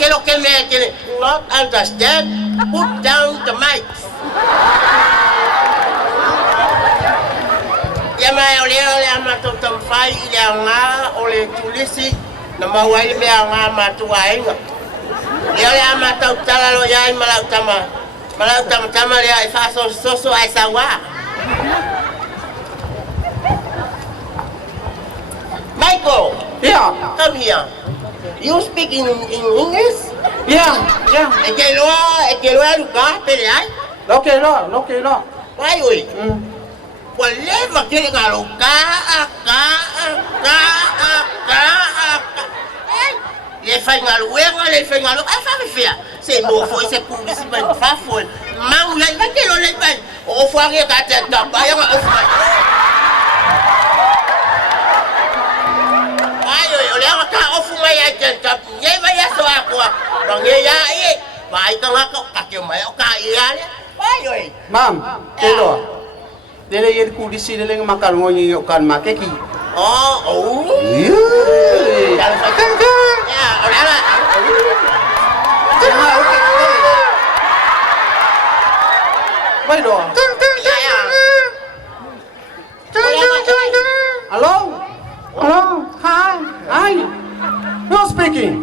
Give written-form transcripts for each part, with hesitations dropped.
can not understand, put down the mic. Yama ole ama totamfai ile nga ole Turisi na mawai me nga matuainga. Ile ama tautala lo yai malautama tama le fa so ai sawa. Michael, Yeah. come here. You speak in English? Yeah. Ekelwa lugar peleai? Okay lo. Why we? Whatever que galo ka. Le fai ngalo fa fia. C'est bon foi c'est pour ici ben fa foi. Mang la va que le ben. O foi que ka tête ba ya o foi. Ayo le ka o foi ya tête ba. Ye va ya so akwa. Dong ye ya ai. Vai ka la ka ke mai o ka ya le. Ayo. Mam, kelo. Dele yer kudisi dele makalungo nyo kan makeki. Oh. Yeah. Ya, ora. Wait do. Hello? Hi. Who's speaking?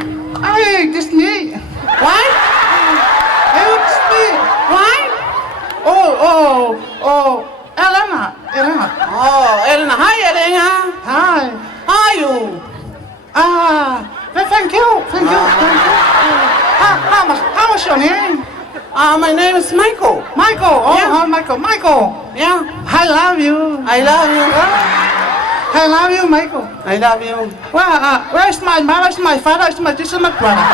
Hey, this me. What? Hey, it's me. What? Oh, Elena. Oh, Elena. Hi, Elena. Hi. How are you? Thank you. How was your name? My name is Michael. Michael. Yeah. Michael. Yeah. I love you. I love you. I love you, Michael. I love you. Well, where's my mother? Where's my father? Where's my sister? My brother?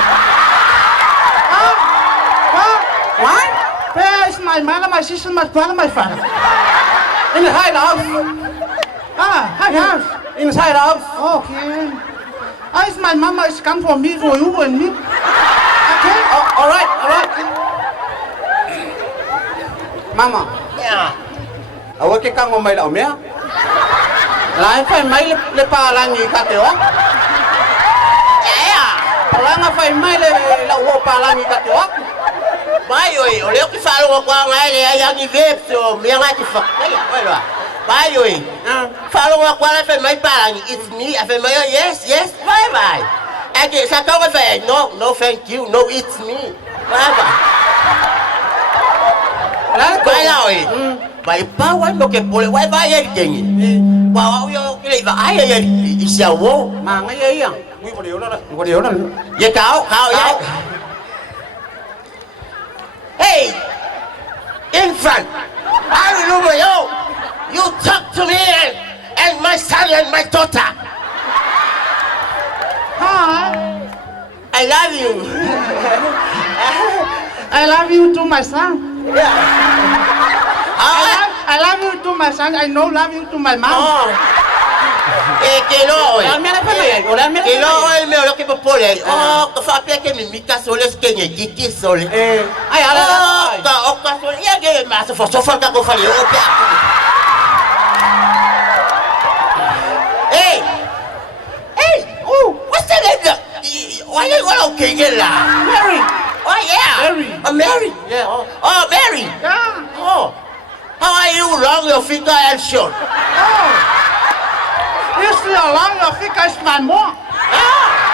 What? Where's my mother? My sister? My brother? My father? In the hideout. Hi, house. Inside house. Okay. It's my mama is come for me, for you and me. Okay? Oh, all right. Mama, Ya. awak ke kang ngomai lau mea? Lai fai mai le palangi kate wa? Ya. Palanga fai mai le lau palangi kate wa? Vai oi, olha que falou com a ele aí a viver so, minha lá que fala. Olha. Vai oi. Falou com ela foi mais para it's me, I foi yes, bye. Aqui, só que vai no thank you, no it's me. Bye. Vai lá oi. Vai pa wa no que pole, vai ele tem. Wa yo que leva ai ele isso é o. Mà ngay ấy à? Nguyên một điều đó. Ye cáo ya. Hey, in front. I remember you talk to me and my son and my daughter. Hi. I love you. I love you too, my son. I love you too, my son. I know love you to my mom. Oh. Que no, que no, el me lo que me pone. Oh, que fa pe que mi mica soles que ni kiki sole. Ai ala. Ka sole. Ya que mas so fa ka ko fa le o pe. Hey, what's that? Why you okay get la? Mary. Oh yeah. Mary. Yeah. Oh, Mary. Yeah. Oh. How are you? Long your finger and short. You see how long your figure is my mom.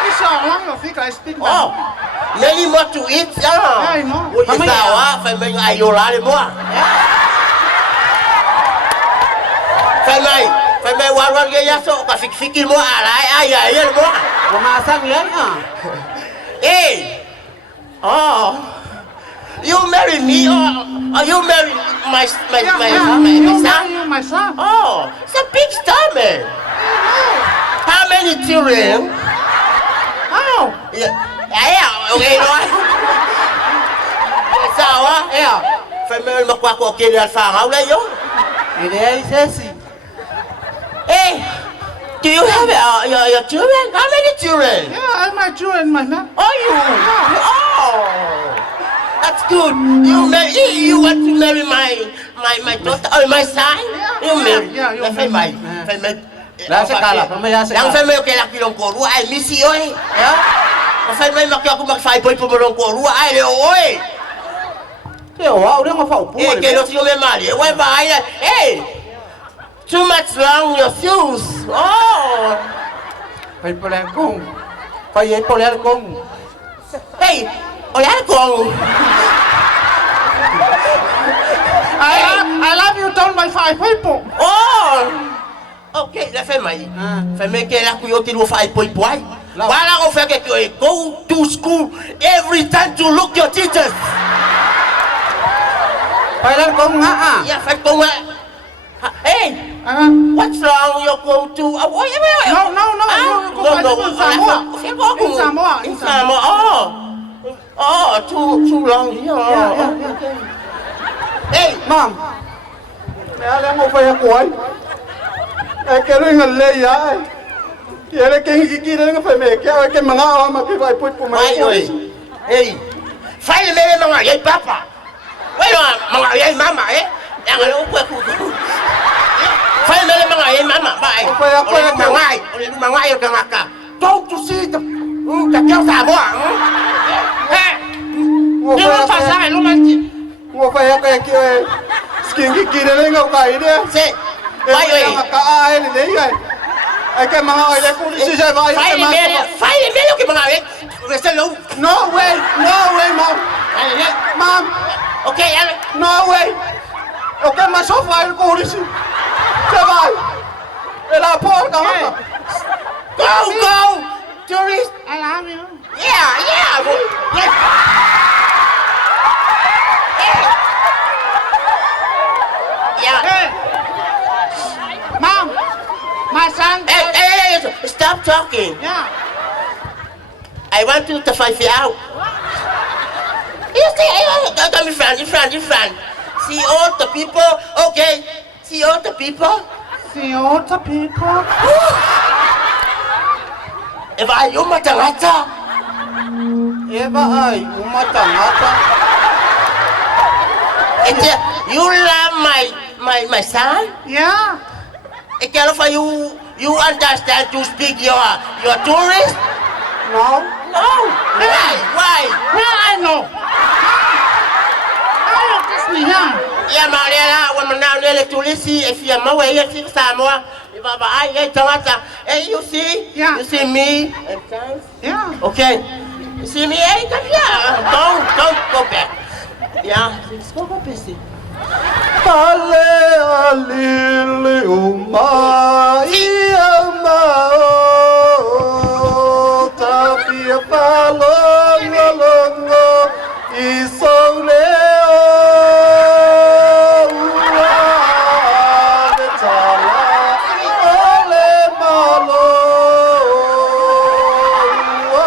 You see how long your figure is big my Oh, many more to eat. I know. What is that? Phải mình ai vô lại đi mua. Phải mình quan cái giá số cả fikir mua lại ai vậy đi mua. Mà sang lấy à? Hey. Oh. You marry me or you marry my son? My son. Oh, it's a big star man. How many children? Oh. Yeah, okay rồi. Sao á? Phải mình mặc quà của kia là phẳng không đấy vô. Ini sesi. Hey, do you have your children? How many children? Yeah, I'm my children, my mom. Oh, you? Oh, that's good. You want to marry my daughter or my son? You marry? Yeah, phải mày. Lá sẽ cala, phải mày lá sẽ. Đang phải mày cái là cái đồng cổ của ai Missy ơi. Fai mai makia ku mak fai poi po morong ko rua ai le oi. Te wa ore nga fa upu. Eh ke lo tio me mali. Wai vai. Hey. Too much long your shoes. Oh. Fai pole kong. Fai e pole kong. Hey. Olha kong. I love you, told my 5 people. Oh. Okay, la fai mai. Fai me ke la ku yo ti lo fai poi poi. Wala ko fa ke go to school every time to look your teachers. Fai lan kong nga a. Yeah, fai kong. Hey. What's wrong? You go to? No. In Samoa. In Samoa. Oh, too long here. Yeah. Hey, Mom. Ya le mo fai ko ai. E ke ringa le ya. Ye le ke ngi le nga fai me ke manga o ma ke vai put pu mai. Hey. Fai le manga ye papa. Wai manga ye mama Yang lo ku ku. Fai le manga ye mama bai. Ole manga ye ka. Don't you see the ka kau Samoa. Hey. Ni mo pasang lo manji. Mo fai ke skin ki le nga ka ide. Se. Bai ka ai le ai. Ai ke manga ai le ku si sai vai. Fai le melo ke manga ye. Resta lo. No way, Mom. Mom. Okay, No way. Okay, ma so fai ko ri si. Se vai. E la por ka ma. Go. Tourist. I love you. Yeah. Yeah. Hey. Mom, my son. Hey, stop talking. Yeah. I want you to find it out. You see, come in front. See all the people, okay? See all the people. See all the people. If I you matangata. Eva ai, uma tamata. And you love my son? Yeah. And for you understand to speak your tourist? No. Why? Well, I know. I love this young. Yeah, Mariela, when now nearly Turisi, if you're my way, you see Samoa. If I tangata. Hey, you see? Yeah. You see me and chance? Yeah. Okay. You see me? Hey, come here. Don't go back. Yeah. Let's go busy. Ale alili uma iama o tapia falongo isole o betala ale malo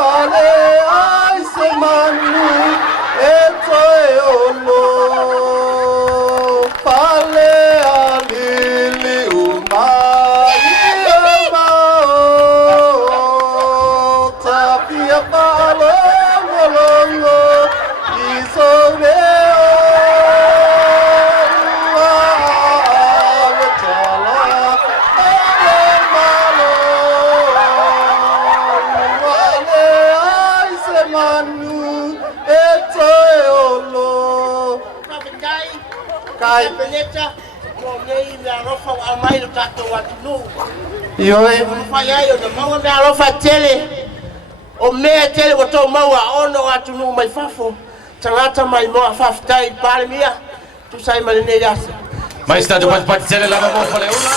ale ai semanu etoyolo O mea tele ko tau maua ono atu nu mai fafo tangata mai moa faftai pale mia tu sai malene yasa Mai sta tu pat pat tele la mo Faleula.